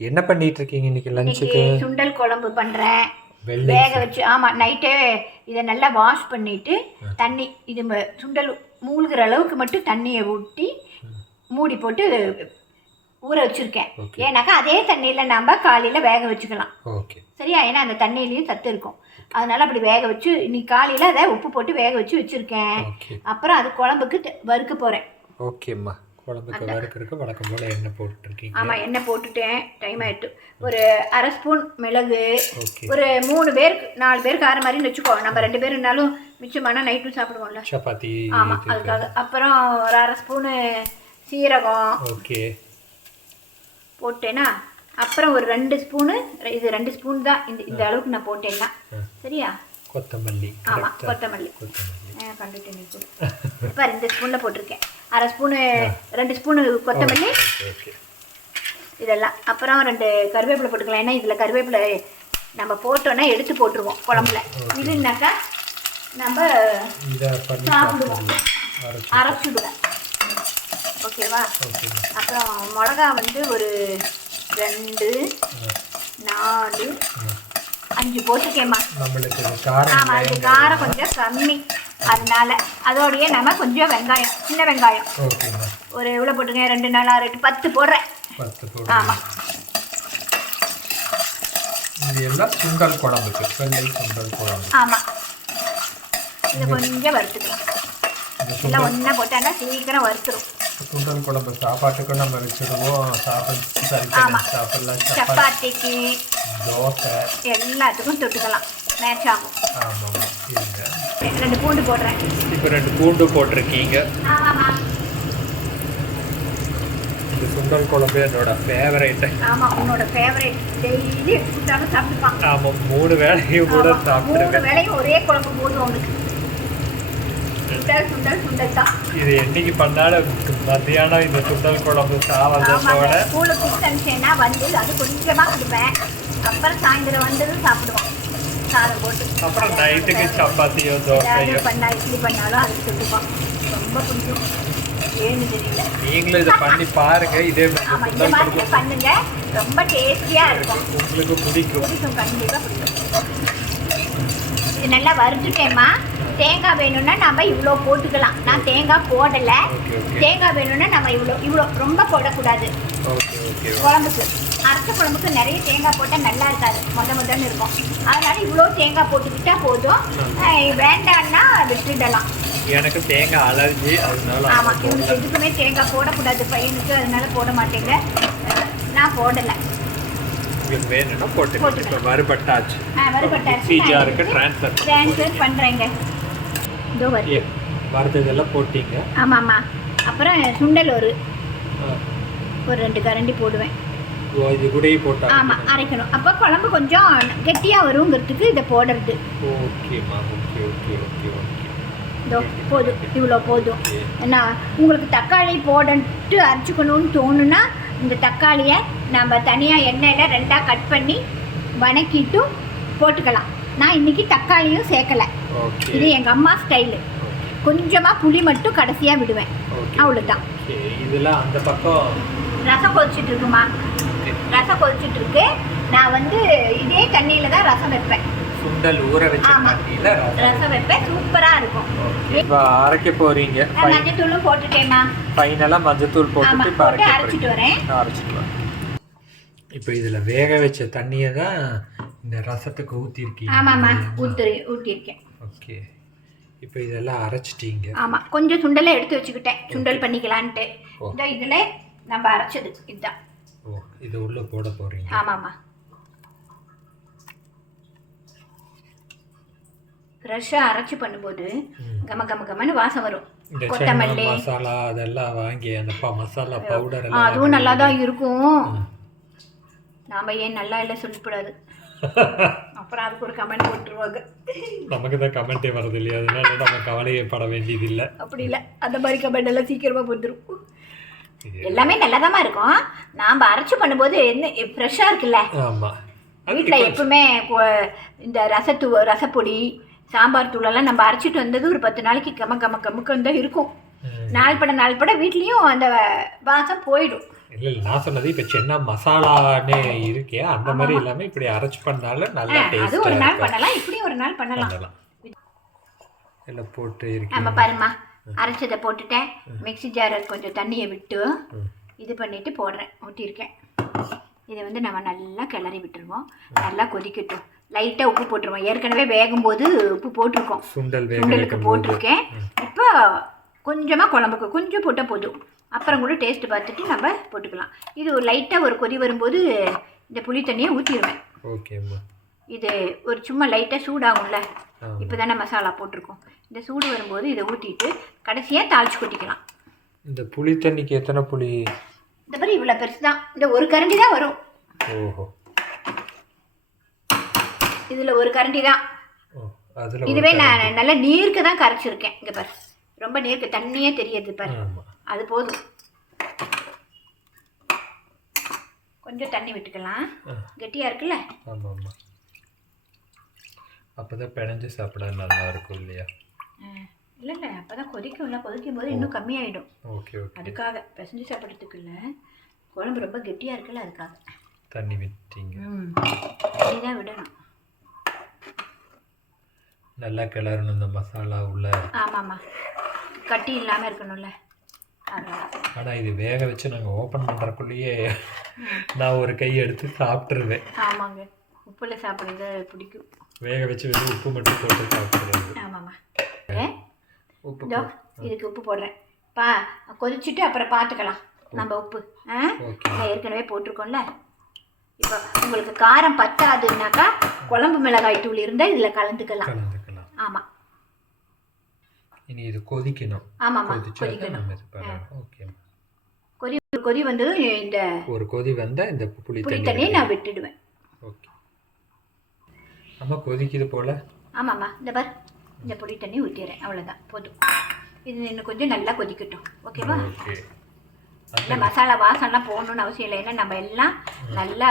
என்ன பண்ணிட்டு இருக்கீங்க இன்னைக்கு லஞ்சுக்கு சுண்டல் குழம்பு பண்ணுறேன் வேக வச்சு ஆமாம் நைட்டே இதை நல்லா வாஷ் பண்ணிட்டு தண்ணி இது சுண்டல் மூழ்கிற அளவுக்கு மட்டும் தண்ணியை ஊற்றி மூடி போட்டு ஊற வச்சுருக்கேன். ஏன்னாக்கா அதே தண்ணியில் நம்ம காலையில் வேக வச்சுக்கலாம். சரியா? ஏன்னா அந்த தண்ணியிலையும் சத்து இருக்கும். அதனால அப்படி வேக வச்சு இன்னைக்கு காலையில் அதை உப்பு போட்டு வேக வச்சு வச்சுருக்கேன். அப்புறம் அது குழம்புக்கு வறுக்க போகிறேன் ஓகேம்மா குழம்புக்கு வறுக்கிறதுக்கு வழக்கம் போல் எண்ணெய் போட்டுருக்கீங்க. ஆமாம் எண்ணெய் போட்டுட்டேன். டைம் ஆயிட்டு. ஒரு அரை ஸ்பூன் மிளகு ஒரு மூணு பேருக்கு நாலு பேருக்கு ஆறு மாதிரின்னு வச்சுக்கோ. நம்ம ரெண்டு பேர் இருந்தாலும் மிச்சமானா நைட்டும் சாப்பிடுவோம்ல. சப்பாத்தி ஆமாம் அதுக்காக. அப்புறம் ஒரு அரை ஸ்பூனு சீரகம் ஓகே. போட்டேன்னா அப்புறம் ஒரு ரெண்டு ஸ்பூனு இது ரெண்டு ஸ்பூன் தான். இந்த இந்த அளவுக்கு நான் போட்டேன்னா. சரியா? கொத்தமல்லி ஆமாம் கொத்தமல்லி. கொத்தமல்லி. கூட இப்போ ரெண்டு ஸ்பூனில் போட்டிருக்கேன். அரை ஸ்பூனு ரெண்டு ஸ்பூனு கொத்தமல்லி. இதெல்லாம். அப்புறம் ரெண்டு கருவேப்பிலை போட்டுக்கலாம். ஏன்னா இதில் கருவேப்பிலை நம்ம போட்டோன்னா எடுத்து போட்டுருவோம் குழம்புல. இதுனாக்கா நம்ம சாப்பிடுவோம். அரைச்சி. அரைச்சிடுவோம். ஓகேவா? ஓகே. அப்புறம் மிளகா வந்து ஒரு ரெண்டு நாலு அஞ்சு போட்டுக்கேம்மா நம்மளுக்கு இது காரம் ஆமாம் அது காரம் கொஞ்சம் கம்மி. அதனால அதோடயே நம்ம கொஞ்சம் வெங்காயம் சின்ன வெங்காயம். ஒரு எவ்வளோ போட்டுருக்கேன் ரெண்டு நாலு ஆறு எட்டு பத்து போடுறேன். ஆமாம் இது எல்லாம் சுண்டல் குழம்புக்கு வெள்ளை சுண்டல் குழம்பு. ஆமாம் இதை கொஞ்சம் வறுத்துக்கலாம். எல்லாம் ஒன்றா போட்டாண்டா சீக்கிரம் வறுத்துரும். சுண்டல் குழம்பு சாப்பாட்டுக்கும் நம்ம வச்சுடுவோம் சாப்பிட. சாப்பிடலாம் சப்பாத்தி சப்பாத்திக்கு தோசை. எல்லாத்துக்கும் தொட்டுக்கலாம். மேட்ச் ஆகும். ஆமாம். இருங்க. ரெண்டு பூண்டு போடுறேன். இப்போ ரெண்டு பூண்டு போட்டிருக்கீங்க. இந்த சுண்டல் குழம்பு என்னோட ஃபேவரேட்டு ஆமாம் உன்னோட ஃபேவரேட் டெய்லி சாப்பிட்டுப்பான். ஆமாம் மூணு வேளையும் கூட ஆமா, மூணு வேளையும் ஒரே குழம்பு போதும் அவனுக்கு சுண்டல் சுண்டல் சுண்டல் தான் இது என்னைக்கு பண்ணாலும் மத்தியானம் இந்த சுண்டல் குழம்பு ஸ்கூலுக்கு கொடுத்து அனுப்பிச்சேன்னா வந்து அது கொஞ்சமாக கொடுப்பேன் அப்புறம் சாயந்தரம் வந்ததும் சாப்பிடுவான் சாதம் போட்டு. அப்புறம் நைட்டுக்கு சப்பாத்தியோ தோசையோ. பண்ணா இட்லி பண்ணாலும் அது சொல்லுவான் ரொம்ப பிடிக்கும். நீங்களும் இதை பண்ணி பாருங்க. இதே மாதிரி பண்ணுங்க. ரொம்ப டேஸ்டியாக இருக்கும். உங்களுக்கு பிடிக்கும். பிடிக்கும் கண்டிப்பாக பிடிக்கும். நல்லா வறுத்துட்டேம்மா. தேங்காய் வேணும்னா நம்ம இவ்வளோ போட்டுக்கலாம். நான் தேங்காய் போடலை. தேங்காய் வேணும்னா நம்ம இவ்வளோ இவ்வளோ ரொம்ப போடக்கூடாது. குழம்புக்கு அரைச்ச குழம்புக்கு நிறைய தேங்காய் போட்டால் நல்லா இருக்காது மொத முதன்னு இருக்கும். அதனால இவ்வளோ தேங்காய் போட்டுக்கிட்டா போதும். அஹ் வேண்டாம்னா விட்டுடலாம். எனக்கு தேங்காய் அலர்ஜி அதனால ஆமாம் இவனுக்கு. எதுக்குமே தேங்காய் போடக்கூடாது. பையனுக்கு அதனால போட மாட்டேங்க. நான் போடலை. உங்களுக்கு வேணும்னா போட்டுக்கலாம். இப்போ வறுபட்டாச்சு. வறுபட்டாச்சு. ட்ரான்ஸ்ஃபர் ட்ரான்ஸ்ஃபர் பண்ணுறேங்க இதோ வருது வறுத்ததெல்லாம் போட்டீங்க? ஆமாம்மா. அப்புறம் சுண்டல் ஒரு. ஒரு ரெண்டு கரண்டி போடுவேன். இது கூடயே போட்டா ஆமாம் அரைக்கணும். அப்போ குழம்பு கொஞ்சம் கெட்டியாக வருங்கிறதுக்கு இதை போடுறது. ஓகேம்மா ஓகே ஓகே ஓகே ஓகே இதோ போதும். இவ்வளோ போதும். என்ன உங்களுக்கு தக்காளி போடன்ட்டு அரைச்சிக்கணும்னு தோணுன்னா இந்த தக்காளியை நம்ம தனியாக எண்ணெயில் ரெண்டாக கட் பண்ணி வணக்கிட்டும் போட்டுக்கலாம். நான் இன்னைக்கு தக்காளியும் சேர்க்கலை. இது எங்கள் அம்மா ஸ்டைலு கொஞ்சமாக புளி மட்டும் கடைசியாக விடுவேன். அவ்வளோதான் இதெல்லாம் அந்த பக்கம். ரசம் கொதிச்சிட்டு இருக்குமா. ரசம் கொதிச்சிட்டு இருக்கு. நான் வந்து இதே தண்ணியில் தான் ரசம் வைப்பேன். சுண்டல் ஊற வச்ச. தண்ணியில் ரசம் வைப்பேன். சூப்பராக இருக்கும். இப்போ அரைக்க போறீங்க. நான் மஞ்சத்தூளும் போட்டுட்டேம்மா ஃபைனலாக மஞ்சத்தூள் போட்டுட்டு இப்போ போட்டு அரைக்க அரைச்சிட்டு வரேன். இப்போ இதில் வேக வச்ச தண்ணியை தான் இந்த ரசத்துக்கு ஊற்றிருக்கீங்க ஆமாம்மா ஊற்று ஊற்றிருக்கேன் ஓகே. இப்போ இதெல்லாம் அரைச்சிட்டீங்க. ஆமாம் கொஞ்சம் சுண்டலை எடுத்து வச்சுக்கிட்டேன். சுண்டல் பண்ணிக்கலான்ட்டு. இந்த இதில் நம்ம அரைச்சது இதுதான். ஓ இதை உள்ளே போட போகிறீங்க ஆமாம்மா. ஃப்ரெஷ்ஷாக அரைச்சி பண்ணும்போது. கம கம கமன்னு வாசம் வரும். கொத்தமல்லி. மசாலா அதெல்லாம் வாங்கி அந்த மசாலா பவுடர் அதுவும் நல்லா தான் இருக்கும். நாம ஏன் நல்லா இல்லை சொல்லக்கூடாது அப்புறம் அதுக்கு ஒரு கமெண்ட் போட்டுருவாங்க. நமக்கு தான் கமெண்ட்டே வரது இல்லையா? அதனால நம்ம கவலையப்பட வேண்டியதில்லை. அப்படி இல்லை. அந்த மாதிரி கமெண்ட் எல்லாம் சீக்கிரமாக இது எல்லாமே நல்லாதாம்மா இருக்கும். நாம் அரைச்சி பண்ணும்போது என்ன ஃப்ரெஷ்ஷாக இருக்குல்ல? ஆமாம் வீட்டில் எப்பவுமே இந்த ரசத்தூ ரசப்பொடி சாம்பார் தூளெல்லாம் நம்ம அரைச்சிட்டு வந்தது ஒரு பத்து நாளைக்கு கம கம கமுக்கு தான் இருக்கும். நாள் பட நாள் பட வீட்லேயும் அந்த வாசம் போயிடும். இல்லை இல்லை நான் சொன்னது இப்போ சென்னா மசாலான்னு இருக்கே அந்த மாதிரி இல்லாமல் இப்படி அரைச்சு பண்ணாலும் நல்லா அது ஒரு நாள் பண்ணலாம் இப்படி ஒரு நாள் பண்ணலாம். எல்லாம் போட்டு நம்ம இருக்கீங்க பாருமா அரைச்சதை போட்டுட்டேன். மிக்ஸி ஜாரில் கொஞ்சம் தண்ணியை விட்டு. இது பண்ணிட்டு போடுறேன் ஊற்றிருக்கேன் இதை வந்து நம்ம நல்லா கிளறி விட்டுருவோம். நல்லா கொதிக்கட்டும். லைட்டாக உப்பு போட்டுருவோம். ஏற்கனவே வேகும்போது உப்பு போட்டிருக்கோம். சுண்டலுக்கு போது போட்டிருக்கேன். இப்போ கொஞ்சமாக குழம்புக்கு கொஞ்சம் போட்டால் போதும். அப்புறம் கூட டேஸ்ட் பார்த்துட்டு நம்ம போட்டுக்கலாம். இது ஒரு லைட்டாக ஒரு கொதி வரும்போது இந்த புளி தண்ணியை ஊற்றிடுவேன் ஓகேம்மா இது ஒரு சும்மா லைட்டாக சூடாகும்ல? இப்போ தானே மசாலா போட்டிருக்கோம். இந்த சூடு வரும்போது இதை ஊற்றிட்டு கடைசியாக தாளிச்சு கொட்டிக்கலாம். இந்த புளி தண்ணிக்கு எத்தனை புளி? இந்த மாதிரி இவ்வளோ பெருசு தான் இந்த ஒரு கரண்டி தான் வரும். ஓஹோ. இதில் ஒரு கரண்டி தான் இதுவே நான் நல்ல நீருக்கு தான் கரைச்சிருக்கேன். இங்கே பாரு. ரொம்ப நீருக்கு தண்ணியே தெரியுது பாரு. அது போதும். கொஞ்சம் தண்ணி விட்டுக்கலாம். கெட்டியாக இருக்குல்ல? ஆமாம் ஆமாம் அப்போ தான் பிணைஞ்சு சாப்பிட நல்லா இருக்கும் இல்லையா? இல்லை இல்லை அப்போ தான் கொதிக்கும்ல. கொதிக்கும் போது இன்னும் கம்மியாயிடும். Okay okay. அதுக்காக பிசைஞ்சு சாப்பிட்றதுக்கு இல்லை. குழம்பு ரொம்ப கெட்டியாக இருக்குல்ல அதுக்காக. தண்ணி விட்டீங்க. தண்ணி தான் விடணும். நல்லா கிளறணும் இந்த மசாலா உள்ள. ஆமாம்மா. கட்டி இல்லாமல் இருக்கணும்ல. ஆனால் இது வேக வச்சு நாங்கள் ஓப்பன் பண்ணுறக்குள்ளேயே நான் ஒரு கை எடுத்து சாப்பிட்ருவேன் ஆமாங்க. உப்பில் சாப்பிட்றது பிடிக்கும். வேக வச்சு வெறும் உப்பு மட்டும் போட்டு சாப்பிட்றது ஆமாம்மா. உப்பு இதோ இதுக்கு உப்பு போடுறேன். பா கொதிச்சுட்டு அப்புறம் பார்த்துக்கலாம் நம்ம உப்பு. ஆ? ஏற்கனவே போட்டிருக்கோம்ல. இப்போ உங்களுக்கு காரம் பத்தாதுன்னாக்கா குழம்பு மிளகாய் தூள் இருந்தால் இதில் கலந்துக்கலாம். கலந்துக்கலாம். ஆமாம் இனி இது கொதிக்கணும். கொதிச்சா கொதிக்கணும். ஓகே. கொதி கொதி வந்து இந்த ஒரு கொதி வந்தால் இந்த புளி புளி தண்ணி தண்ணியை நான் விட்டுடுவேன். ஓகே. அம்மா கொதிக்குது போல? ஆமாம்மா இந்த பார் இந்த புளி தண்ணி ஊற்றிடுறேன் அவ்வளோதான் போதும். இது இன்னும் கொஞ்சம் நல்லா கொதிக்கட்டும். ஓகேவா? ஓகே. இல்லை மசாலா வாசம்லாம் போகணுன்னு அவசியம் இல்லை. ஏன்னா நம்ம எல்லாம் நல்லா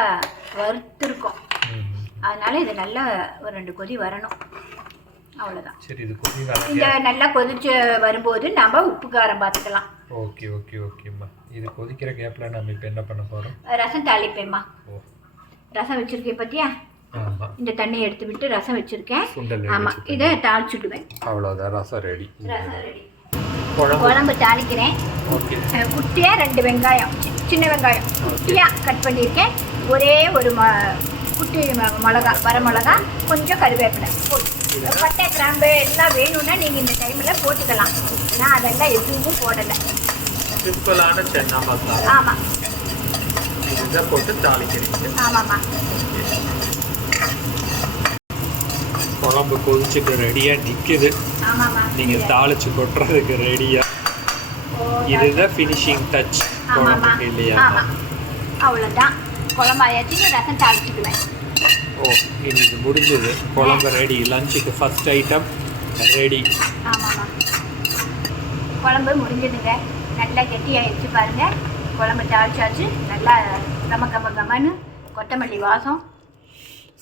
வறுத்துருக்கோம். அதனால இது நல்லா ஒரு ரெண்டு கொதி வரணும். அவ்வளோதான் சரி இது கொதி இந்த நல்லா கொதிச்சு வரும்போது நம்ம உப்பு காரம் பார்த்துக்கலாம். ஓகே ஓகே ஓகேம்மா. இது கொதிக்கிற கேப்பில் நம்ம இப்போ என்ன பண்ண போகிறோம் ரசம் தாளிப்பேம்மா. ரசம் வச்சுருக்கேன் பார்த்தியா இந்த தண்ணியை எடுத்து விட்டு ரசம் வச்சுருக்கேன். ஆமாம் இதை தாளிச்சுடுவேன். அவ்வளோதான் ரசம் ரெடி. ரசம் ரெடி. குழம்பு? தாளிக்கிறேன். குட்டியாக ரெண்டு வெங்காயம் சின்ன வெங்காயம். குட்டியாக கட் பண்ணியிருக்கேன். ஒரே ஒரு ம குட்டி மிளகா வர மிளகா கொஞ்சம் கருவேப்பிலை. போட்டு பட்டை கிராம்பு எல்லாம் வேணும்னா நீங்கள் இந்த டைமில் போட்டுக்கலாம். நான் அதெல்லாம் எதுவும் போடலை. சிம்பிளான சென்னா மசாலா ஆமாம் இதை போட்டு தாளிக்கிறீங்க. ஆமாம்மா. குழம்பு கொதிச்சுட்டு ரெடியாக நிற்குது நீங்கள் தாளிச்சு கொட்டுறதுக்கு ரெடியாக இதுதான் ஃபினிஷிங் டச் குழம்புக்கு இல்லையா? அவ்வளோதான் குழம்பாயாச்சு ரசம் தாளிச்சுக்குவேன். ஓ இனி இது முடிஞ்சது. குழம்பு ரெடி லஞ்சுக்கு ஃபர்ஸ்ட் ஐட்டம் ரெடி குழம்பு முடிஞ்சதுங்க நல்லா கெட்டியாகிடுச்சு பாருங்க. குழம்பு தாளிச்சாச்சு. நல்லா கம கம கமன்னு கொத்தமல்லி வாசம்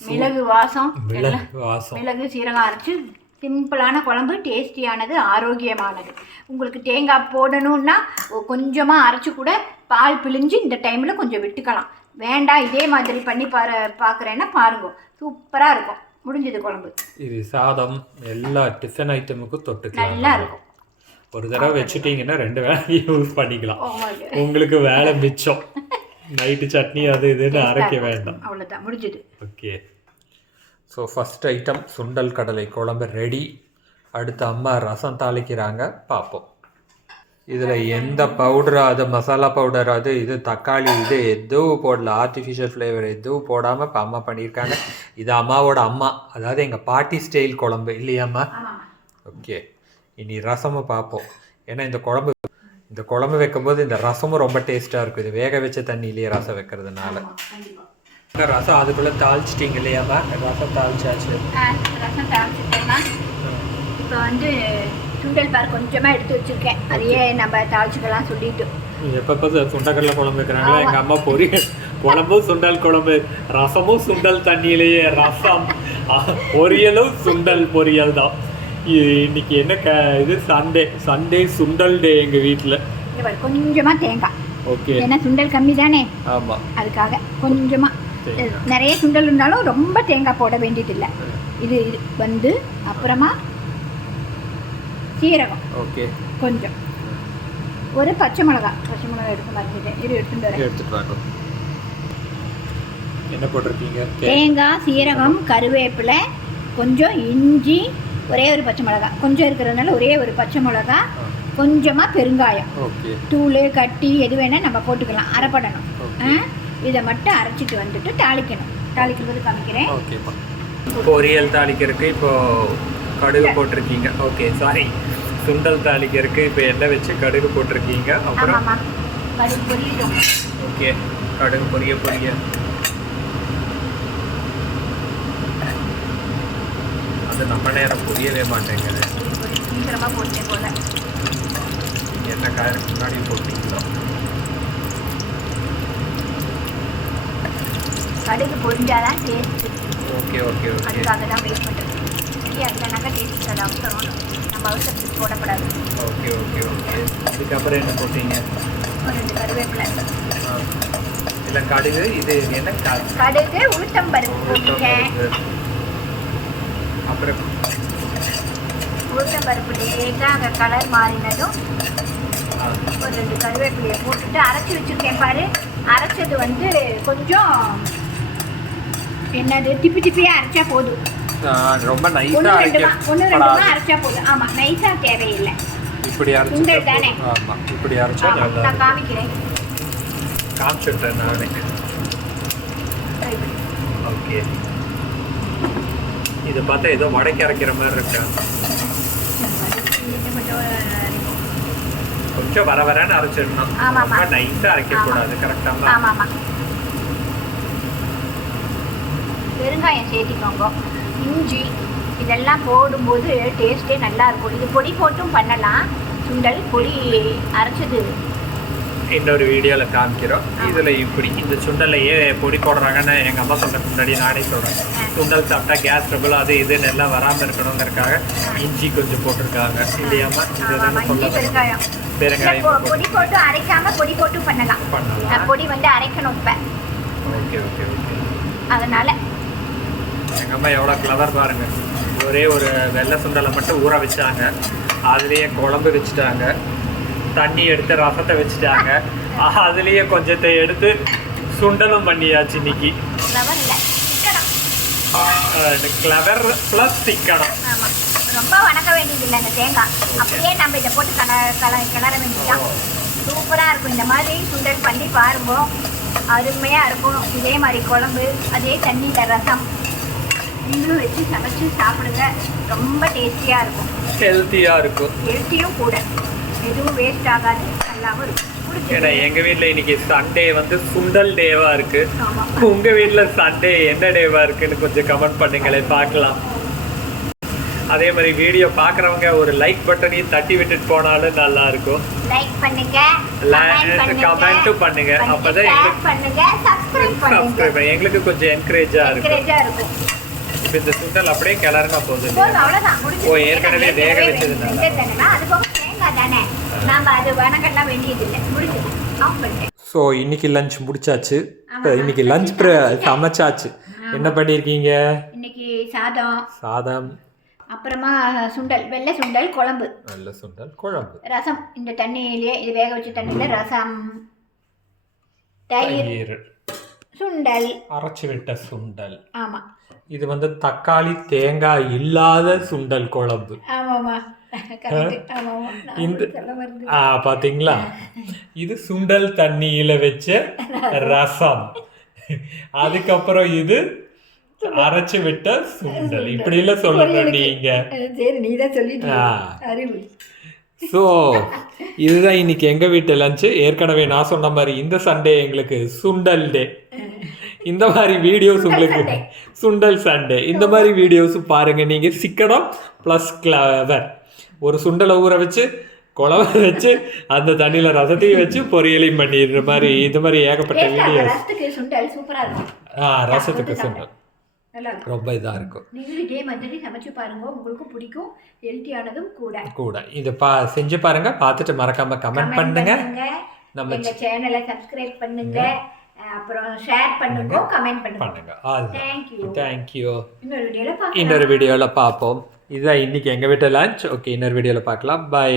மிளகு வாசம் மிளகு வாசம். மிளகு சீரகம் அரைச்சு சிம்பிளான குழம்பு டேஸ்டியானது ஆரோக்கியமானது. உங்களுக்கு தேங்காய் போடணும்னா கொஞ்சமாக அரைச்சி கூட பால் பிழிஞ்சு இந்த டைமில் கொஞ்சம் விட்டுக்கலாம். வேண்டாம் இதே மாதிரி பண்ணி பாரு பார்க்குறேன்னா பாருங்க. சூப்பராக இருக்கும். முடிஞ்சது குழம்பு. இது சாதம் எல்லா டிஃபன் ஐட்டமுக்கும் தொட்டுக்கலாம். நல்லா இருக்கும். ஒரு தடவை வச்சுட்டீங்கன்னா ரெண்டு வேளை யூஸ் பண்ணிக்கலாம். ஆமாங்க உங்களுக்கு வேலை மிச்சம். நைட்டு சட்னி அது இதுன்னு அரைக்க வேண்டாம். அவ்வளோதான் முடிஞ்சது. ஓகே ஸோ ஃபஸ்ட் ஐட்டம் சுண்டல் கடலை குழம்பு ரெடி அடுத்து அம்மா ரசம் தாளிக்கிறாங்க. பார்ப்போம். இதில் எந்த பவுடர் அது மசாலா பவுடர் அது இது தக்காளி இது எதுவும் போடல. ஆர்டிஃபிஷியல் ஃப்ளேவர் எதுவும் போடாமல் இப்போ அம்மா பண்ணியிருக்காங்க இது அம்மாவோட அம்மா. அதாவது எங்கள் பாட்டி ஸ்டைல் குழம்பு இல்லையாம்மா? ஓகே இனி ரசமும் பார்ப்போம். ஏன்னா இந்த குழம்பு இந்த குழம்பு வைக்கும்போது இந்த ரசமும் ரொம்ப டேஸ்ட்டாக இருக்கும் இது வேக வச்ச தண்ணியிலேயே ரசம் வைக்கிறதுனால. ரசம் அதுக்குள்ளே தாளிச்சிட்டிங்க இல்லையாம்மா? ரசம் தாளிச்சாச்சு. ரசம் தாளிச்சுட்டேன்னா இப்போ வந்து சுண்டல் பார் கொஞ்சமாக எடுத்து வச்சுருக்கேன். அதையே நம்ம தாளிச்சுக்கலாம் சொல்லிட்டு. எப்பப்போ சுண்டக்கடலை குழம்பு வைக்கிறாங்களா எங்கள் அம்மா பொரியல் குழம்பும் சுண்டல் குழம்பு ரசமும் சுண்டல் தண்ணியிலேயே ரசம் பொரியலும் சுண்டல் பொரியல் தான். இன்னைக்கு என்ன க இது சண்டே சண்டே சுண்டல் டே எங்கள் வீட்டில் கொஞ்சமாக தேங்காய். ஓகே. ஏன்னா சுண்டல் கம்மி தானே? ஆமாம் அதுக்காக கொஞ்சமாக தேங்காய். நிறைய சுண்டல் இருந்தாலும் ரொம்ப தேங்காய் போட வேண்டியதில்லை. இது இது வந்து அப்புறமா சீரகம். ஓகே. கொஞ்சம். ஒரு பச்சை மிளகா. பச்சை மிளகா எடுக்க மறந்துட்டேன் இது எடுத்துட்டு வரேன். எடுத்துட்டு வாங்க என்ன போட்டிருக்கீங்க? தேங்காய் சீரகம் கருவேப்பிலை கொஞ்சம் இஞ்சி ஒரே ஒரு பச்சை மிளகா. கொஞ்சம் இருக்கிறதுனால ஒரே ஒரு பச்சை மிளகா. கொஞ்சமாக பெருங்காயம். தூள் கட்டி எது வேணால் நம்ம போட்டுக்கலாம். அரைப்படணும்? இதை மட்டும் அரைச்சிட்டு வந்துட்டு தாளிக்கணும். தாளிக்கிறது காமிக்கிறேன். பொரியல் தாளிக்கிறதுக்கு இப்போ கடுகு போட்டிருக்கீங்க. ஓகே சாரி சுண்டல் தாளிக்கிறதுக்கு இப்போ எண்ணெய் வச்சு கடுகு போட்டிருக்கீங்க. அப்புறம்? கடுகு பொரியட்டும் ஓகே. கடுகு பொரிய பொரிய. அது நம்ம நேரம் புரியவே மாட்டேங்குது. சீக்கிரமாக போட்டேன் போல. என்ன காயருக்கு முன்னாடி போட்டீங்களோ? கடுகு பொரிஞ்சாதான் டேஸ்ட்டு ஓகே ஓகே ஓகே. அதுக்காக தான் வெயிட் பண்ணுறது சரி அதுலனாக்கா டேஸ்ட் அது அவசரம் அவசரத்துக்கு போடக்கூடாது. Okay okay okay. இதுக்கப்புறம் என்ன போட்டீங்க? ரெண்டு கருவேப்பிலை. இல்லை கடுகு இது என்ன கடுகு உளுத்தம்பருப்பு போட்டுக்கேன் அப்புறம்? உளுத்தம்பருப்பு லேட்டாக அங்கே கலர் மாறினதும் ஒரு ரெண்டு கருவேப்பிலையை போட்டுட்டு அரைச்சி வச்சுருக்கேன் பாரு. அரைச்சது வந்து கொஞ்சம் என்னது திப்பி திப்பியாக அரைச்சா போதும். ரொம்ப அரைக்க அரைச்சா போதும். ஆமாம் நைஸாக தேவையில்லை. இப்படி அரைச்சா? ஆமாம் இப்படி அரைச்சா நல்லா நான். காமிக்கிறேன். காமிச்சுட்டேன் நானே. ஓகே. இதை பார்த்தா ஏதோ வடைக்கு அரைக்கிற மாதிரி இருக்கு? கொஞ்சம் வர வரன்னு அரைச்சிடணும். ரொம்ப நைஸாக அரைக்கக்கூடாது கரெக்டாக பெருங்காயம் சேர்த்திக்கோங்க. இஞ்சி இதெல்லாம் போடும்போது டேஸ்ட்டே நல்லா இருக்கும் இது பொடி போட்டும் பண்ணலாம். சுண்டல் பொடி அரைச்சது. இன்னொரு வீடியோவில் காமிக்கிறோம். இதில் இப்படி இந்த சுண்டலையே பொடி போடுறாங்கன்னு எங்கள் அம்மா சொன்னதுக்கு முன்னாடி நானே சொல்கிறேன் சுண்டல் சாப்பிட்டா கேஸ் ட்ரபிள் அது இதுன்னு எல்லாம் வராமல் இருக்கணுங்கிறதுக்காக இஞ்சி கொஞ்சம் போட்டிருக்காங்க. இல்லையாம்மா இது ஆமாம் தானே இஞ்சி சொல்ல பெருங்காயம். பெருங்காயம் பொடி போட்டு அரைக்காம பொடி போட்டும் பண்ணலாம். பண்ணலாம். பொடி வந்து அரைக்கணும் இப்போ. Okay okay okay. அதனால எங்கள் அம்மா எவ்வளோ கிளவர் பாருங்க. ஒரே ஒரு வெள்ளை சுண்டலை மட்டும் ஊற வச்சாங்க. அதுலேயே குழம்பு வச்சுட்டாங்க. தண்ணி எடுத்து ரசத்தை வச்சுட்டாங்க. அதுலேயே கொஞ்சத்தை எடுத்து சுண்டலும் பண்ணியாச்சு இன்னைக்கு. கிளவர் ப்ளஸ் சிக்கனம். ரொம்ப வணங்க வேண்டியதில்லை அந்த தேங்காய். அப்படியே நம்ம இதை போட்டு கல கல கிளற வேண்டியதான் சூப்பராக இருக்கும். இந்த மாதிரி சுண்டல் பண்ணி பாருங்க. அருமையாக இருக்கும். இதே மாதிரி குழம்பு அதே தண்ணியில் ரசம். நீங்களும் வச்சு சமைச்சு சாப்பிடுங்க. ரொம்ப டேஸ்டியாக இருக்கும். ஹெல்த்தியாக இருக்கும். ஹெல்த்தியும் கூட. எதுவும் வேஸ்ட் ஆகாது. நல்லாவும் இருக்கும். ஏன்னா எங்கள் வீட்டில் இன்னைக்கு சண்டே வந்து சுண்டல் டேவாக இருக்குது ஆமாம் உங்கள் வீட்டில் சண்டே என்ன டேவாக இருக்குன்னு கொஞ்சம் கமெண்ட் பண்ணுங்களேன் பார்க்கலாம். அதே மாதிரி வீடியோ பார்க்குறவங்க ஒரு லைக் பட்டனையும் தட்டி விட்டுட்டு போனாலும் நல்லா இருக்கும் லைக் பண்ணுங்க. Like, comment பண்ணுங்க. அப்பதான் எங்களுக்கு-. எங்களுக்கு கொஞ்சம் என்கரேஜா இருக்கும். இப்போ இந்த சுண்டல் அப்படியே கிளறுனா போதும் ஓ, ஏற்கனவே வேக வச்சதுனால. ஸோ இன்னைக்கு லஞ்ச் முடிச்சாச்சு. இன்னைக்கு லஞ்ச் சமைச்சாச்சு. என்ன பண்ணியிருக்கீங்க இன்னைக்கு சாதம். சாதம். அப்புறமா சுண்டல் வெள்ளை சுண்டல் குழம்பு. நல்ல சுண்டல் குழம்பு. ரசம் இந்த தண்ணியிலே இது வேக வச்ச தண்ணியில ரசம். தயிர். தயிர். சுண்டல். அரைச்சி விட்ட சுண்டல். ஆமா. இது வந்து தக்காளி தேங்காய் இல்லாத சுண்டல் குழம்பு. இந்த- ஆ பாத்தீங்களா? இது சுண்டல் தண்ணியில வச்ச ரசம். அதுக்கப்புறம் இது அரைச்சு விட்ட சுண்டல். இப்படி எல்லாம் சொல்லணும் நீங்க. ஸோ இதுதான் இன்னைக்கு எங்க வீட்டு லஞ்சு ஏற்கனவே நான் சொன்ன மாதிரி இந்த சண்டே எங்களுக்கு சுண்டல் டே இந்த மாதிரி வீடியோஸ் உங்களுக்கு. சுண்டல் சண்டே இந்த மாதிரி வீடியோஸ் பாருங்க. நீங்க சிக்கனம் ப்ளஸ் கிளவர் ஒரு சுண்டலை ஊற வச்சு குழம்ப வச்சு அந்த தண்ணியில ரசத்தையும் வச்சு பொரியலையும் பண்ணிடுற மாதிரி இந்த மாதிரி ஏகப்பட்ட வீடியோஸ் ஆ ரசத்துக்கு சுண்டல் ரொம்ப இதாக இருக்கும். நீங்களும் இதே மாதிரி சமைச்சு பாருங்க. உங்களுக்கும் பிடிக்கும். ஹெல்த்தியானதும் கூட. கூட. இதை பா செஞ்சு பாருங்க. பார்த்துட்டு மறக்காம கமெண்ட் பண்ணுங்க. நம்ம சேனலை சப்ஸ்கிரைப் பண்ணுங்க. அப்புறம் ஷேர் பண்ணுங்க கமெண்ட் பண்ணுங்க. தேங்க்யூ தேங்க்யூ இன்னொரு வீடியோல பார்க்கலாம். இன்னொரு வீடியோவில் பார்ப்போம். இதுதான் இன்னைக்கு எங்கள் வீட்டு லஞ்ச் ஓகே இன்னொரு வீடியோவில் பார்க்கலாம். பை